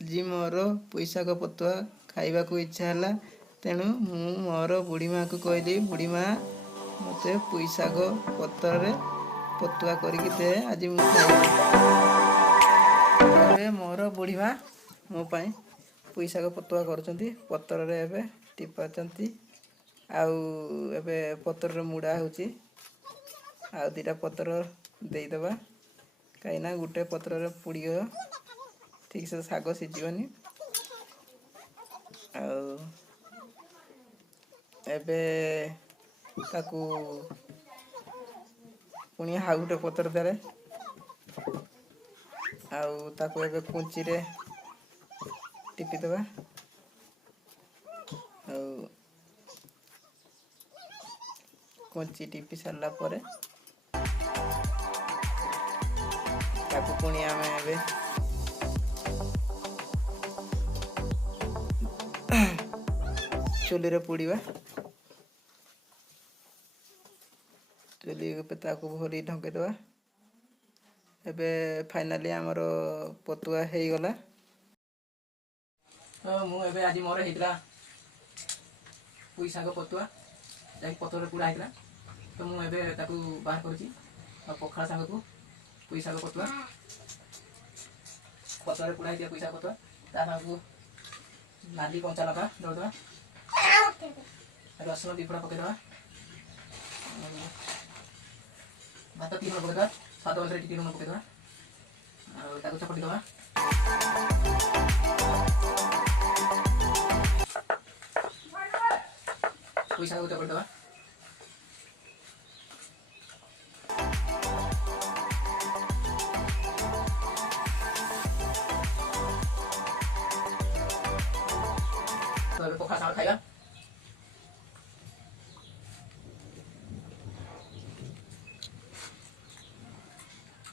ଆଜି ମୋର ପୋଇଶାଗ ପତୁଆ ଖାଇବାକୁ ଇଚ୍ଛା ହେଲା। ତେଣୁ ମୁଁ ମୋର ବୁଢ଼ୀ ମାଆକୁ କହିଲି, ବୁଢ଼ୀ ମାଆ ମୋତେ ପୋଇଶାଗ ପତ୍ରରେ ପତୁଆ କରିକି ଦେ, ଆଜି ମୁଁ ଖାଇବି। ଏବେ ମୋର ବୁଢ଼ୀ ମାଆ ମୋ ପାଇଁ ପୋଇଶାଗ ପତୁଆ କରୁଛନ୍ତି। ପତ୍ରରେ ଏବେ ଟିପାଛନ୍ତି। ଆଉ ଏବେ ପତ୍ରରେ ମୁଡ଼ା ହେଉଛି। ଆଉ ଦୁଇଟା ପତ୍ର ଦେଇଦେବା, କାହିଁକିନା ଗୋଟେ ପତ୍ରରେ ପୋଡ଼ିଗଲେ ଠିକ୍ ସେ ଶାଗ ସିଝିବନି। ଆଉ ଏବେ ତାକୁ ପୁଣି ଆଉ ଗୋଟେ ପତ୍ର ଦେରେ, ଆଉ ତାକୁ ଏବେ କୁଞ୍ଚିରେ ଟିପିଦେବା। ଆଉ କଞ୍ଚି ଟିପି ସାରିଲା ପରେ ତାକୁ ପୁଣି ଆମେ ଏବେ ଚୁଲିରେ ପୋଡ଼ିବା। ଚୁଲି ତାକୁ ଭରି ଢଙ୍କେଇଦେବା। ଏବେ ଫାଇନାଲି ଆମର ପତୁଆ ହେଇଗଲା। ତ ମୁଁ ଏବେ ଆଜି ମୋର ହେଇଥିଲା ପୋଇଶାଗ ପତୁଆ, ଯାହାକି ପତ୍ରରେ ପୋଡ଼ା ହେଇଥିଲା। ତ ମୁଁ ଏବେ ତାକୁ ବାହାର କରୁଛି। ଆଉ ପଖାଳ ସାଙ୍ଗକୁ ପୋଇଶାଗ ପତୁଆ, ପତ୍ରରେ ପୋଡ଼ା ହେଇଥିବା ପୋଇଶାଗ ପତୁଆ, ତା ସାଙ୍ଗକୁ ନାଲି କଞ୍ଚା ଲଙ୍କା ଦଳିଦେବା, ରସୁଣ 2 ଫୋଡ଼ା ପକାଇଦେବା, ଭାତ 3 ଫୋଡ଼ା ପକାଇଦେବା, ସ୍ୱାଦ ଅନୁସାରେ ଟିକେ ଲୁଣ ପକାଇଦେବା, ଆଉ ତାକୁ ଚକଟି ଦେବା। ପୋଇଶାଗକୁ ଚକଟି ଦେବା। ତ ଏବେ ପଖାଳ ସାଙ୍ଗରେ ଖାଇବା।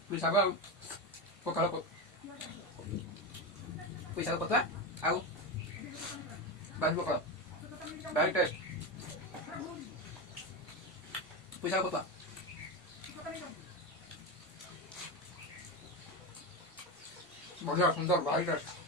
ପୋଇଶାଗ ଆଉ ପଖାଳ, ପୋଇଶାଗ ପତୁଆ ଆଉ ବାସି ପଖାଳ, ଭାରି ଟେଷ୍ଟ। ପୋଇଶାଗ ପତୁଆ ବଢ଼ିଆ ସୁନ୍ଦର, ଭାରି ଟେଷ୍ଟ।